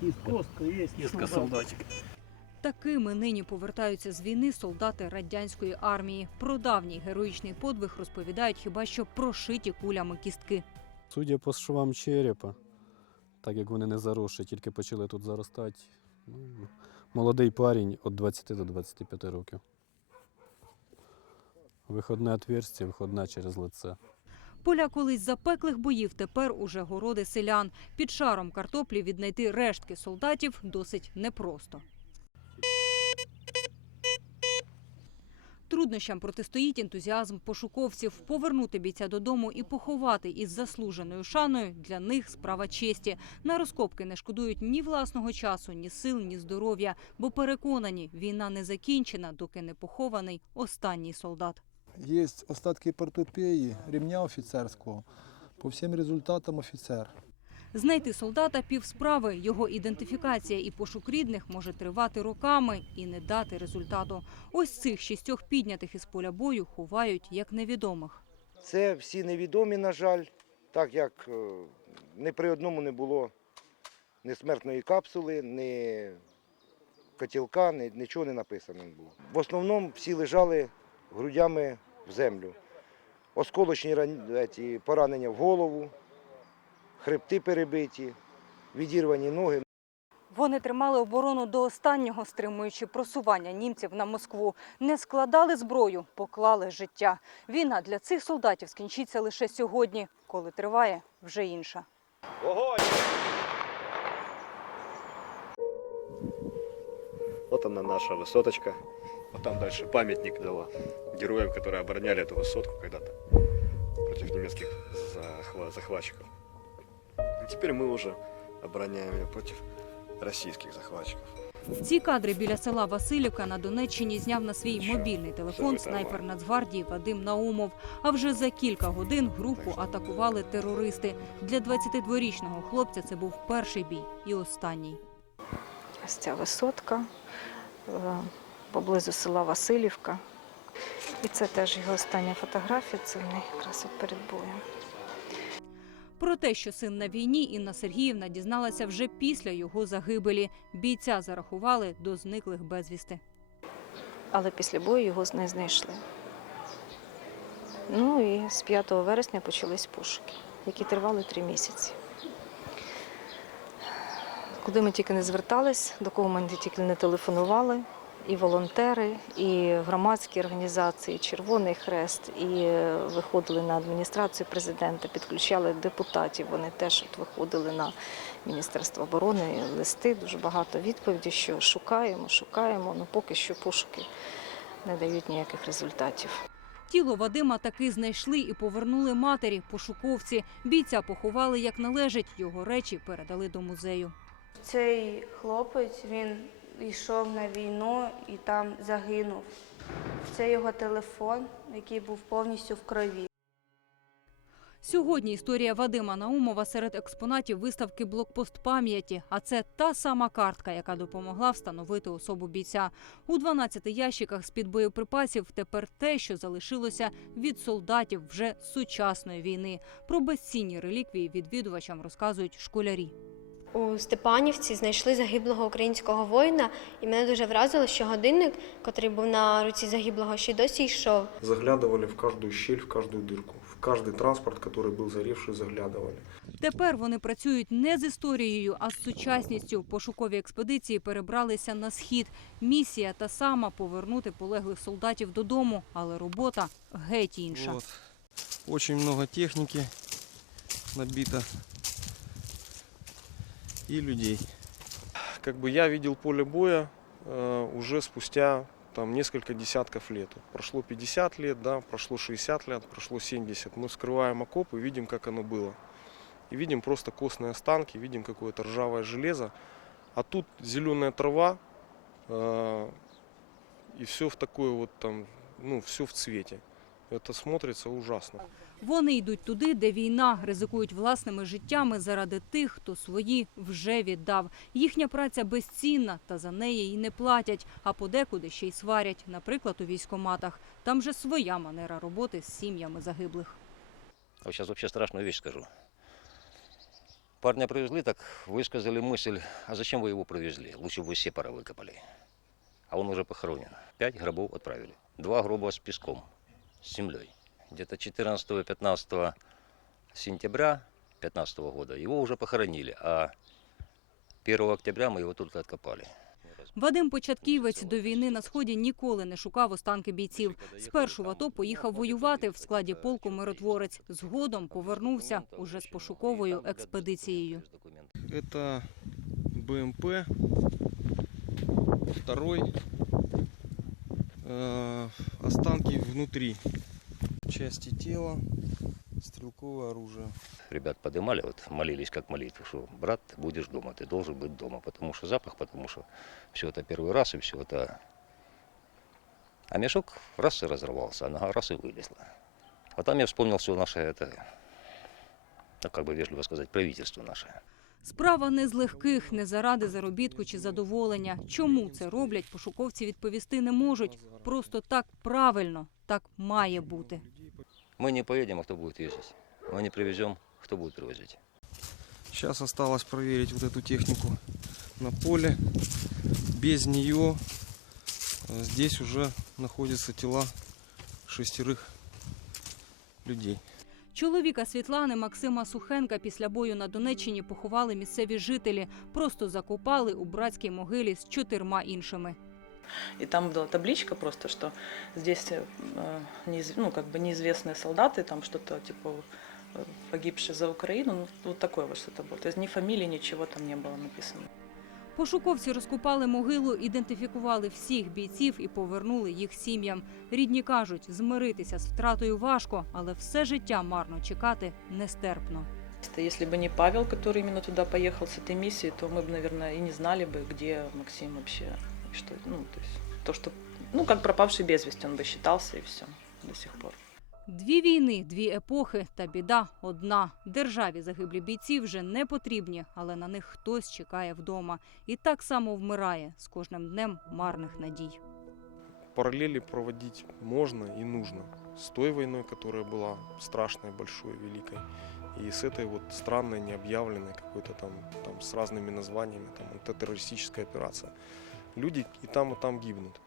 Кістка. Костка є. Кістка солдатик. Такими нині повертаються з війни солдати радянської армії. Про давній героїчний подвиг розповідають хіба що прошиті кулями кістки. Судя по швам черепа, так як вони не заросші, тільки почали тут заростати. Ну, молодий парень від 20 до 25 років. Виходне отверстие, виходне через лице. Поля колись запеклих боїв тепер уже городи селян. Під шаром картоплі віднайти рештки солдатів досить непросто. Труднощам протистоїть ентузіазм пошуковців. Повернути бійця додому і поховати із заслуженою шаною для них справа честі. На розкопки не шкодують ні власного часу, ні сил, ні здоров'я, бо переконані, війна не закінчена, доки не похований останній солдат. Є остатки портопеї, ремня офіцерського. По всім результатам офіцер. Знайти солдата півсправи, його ідентифікація і пошук рідних може тривати роками і не дати результату. Ось цих шістьох піднятих із поля бою ховають як невідомих. Це всі невідомі, на жаль, так як е, ні при одному не було ні смертної капсули, ні котілка, нічого не написано було. В основному всі лежали грудями в землю. Осколочні ран- поранення в голову, хребти перебиті, відірвані ноги. Вони тримали оборону до останнього, стримуючи просування німців на Москву. Не складали зброю, поклали життя. Війна для цих солдатів скінчиться лише сьогодні, коли триває вже інша. Вот она наша высоточка. Вот там дальше памятник дала героям, которые обороняли эту высотку когда-то против немецких захва- захватчиков. И теперь мы уже обороняем ее против российских захватчиков. Ці кадри біля села Васильівка на Донеччині зняв на свій Що? мобільний Що телефон ви там снайпер маєте? Нацгвардії Вадим Наумов. А вже за кілька годин групу атакували терористи. Для 22-річного хлопця це був перший бій і останній. Ось ця висотка е, поблизу села Васильівка. І це теж його остання фотографія, це в неї якраз от перед боєм. Про те, що син на війні, Інна Сергіївна дізналася вже після його загибелі. Бійця зарахували до зниклих безвісти. Але після бою його не знайшли. Ну і з 5 вересня почались пошуки, які тривали три місяці. Куди ми тільки не звертались, до кого ми тільки не телефонували, і волонтери, і громадські організації, Червоний Хрест, і е, виходили на адміністрацію президента, підключали депутатів. Вони теж от виходили на Міністерство оборони, листи, дуже багато відповідей, що шукаємо, шукаємо, але поки що пошуки не дають ніяких результатів. Тіло Вадима таки знайшли і повернули матері, пошуковці. Бійця поховали як належить. Його речі передали до музею. Цей хлопець він йшов на війну і там загинув. Це його телефон, який був повністю в крові. Сьогодні історія Вадима Наумова серед експонатів виставки Блокпост пам'яті. А це та сама картка, яка допомогла встановити особу бійця. У 12 ящиках з-під боєприпасів тепер те, що залишилося від солдатів вже сучасної війни. Про безцінні реліквії відвідувачам розказують школярі У Степанівці знайшли загиблого українського воїна, і мене дуже вразило, що годинник, котрий був на руці загиблого, ще й досі йшов. Заглядывали в каждую щель, в каждую дырку. В каждый транспорт, который был заревший, заглядывали. Тепер вони працюють не з історією, а з сучасністю. Пошукові експедиції перебралися на схід. Місія та сама повернути полеглих солдатів додому, але робота геть інша. Вот. Очень много техники набито И людей. Как бы я видел поле боя э, уже спустя там несколько десятков лет. Прошло 50 лет, да, прошло 60 лет, прошло 70. Мы вскрываем окоп и видим, как оно было. И видим просто костные останки, видим какое-то ржавое железо. А тут зеленая трава, э, и все в такое вот там, ну, все в цвете. Это смотрится ужасно. Вони йдуть туди, де війна, ризикують власними життями заради тих, хто свої вже віддав. Їхня праця безцінна, та за неї й не платять, а подекуди ще й сварять, наприклад, у військоматах. Там же своя манера роботи з сім'ями загиблих. А сейчас вообще страшную вещь скажу. Парня привезли, так высказали мысль, а зачем вы его привезли? Лучше бы вы сепара выкопали. А он уже похоронен. Пять гробов отправили. Два гроба с песком, с землей. Где-то 14-15 сентября 2015 года его уже похоронили, а 1 октября мы его только откопали. Вадим Початківець до війни на сході ніколи не шукав останки бійців. Спершу в АТО поїхав воювати в складі полку миротворець. Згодом повернувся уже з пошуковою експедицією. Это БМП, второй, э, останки внутри, части тела, стрелковое оружие. Ребят поднимали, вот молились как молитву, что брат, ты будешь дома, ты должен быть дома, потому что запах, потому что все это первый раз и все это. А мешок раз и разорвался, а нога раз и вылезла. А там я вспомнил все наше это, ну, как бы вежливо сказать, правительство наше. Справа не з легких, не заради заробітку чи задоволення. Чому це роблять, пошуковці відповісти не можуть. Просто так правильно, так має бути. Мы не поедем, а кто будет ездить? Мы не привезем, кто будет привозить? Сейчас осталось проверить вот эту технику на поле. Без нее э, здесь уже находятся тела шестерых людей. Чоловіка Світлани Максима Сухенка після бою на Донеччині поховали місцеві жителі. Просто закопали у братській могилі з чотирма іншими. И там была табличка просто, что здесь э, неиз- ну, как бы неизвестные солдаты, там что-то типа э, погибшие за Украину, ну, вот такое вот что-то было. То есть ни фамилии, ничего там не было написано. Пошуковці розкопали могилу, ідентифікували всіх бійців і повернули їх сім'ям. Рідні кажуть, змиритися з втратою важко, але все життя марно чекати нестерпно. Просто Если бы не Павел, который именно туда поехал с этой миссией, то мы бы, наверное, и не знали бы, где Максим вообще, и что, ну, то есть то, что, ну, как пропавший без вести он бы считался, и все до сих пор. Дві війни, дві епохи та біда одна. Державі загиблі бійці вже не потрібні, але на них хтось чекає вдома. І так само вмирає з кожним днем марних надій. Параллели проводить можно и нужно с той войной, которая была страшной, большой, великой, и с этой вот странной, необъявленной какой-то там, там с разными названиями, там, это террористическая операция. Люди и там, и там гибнут.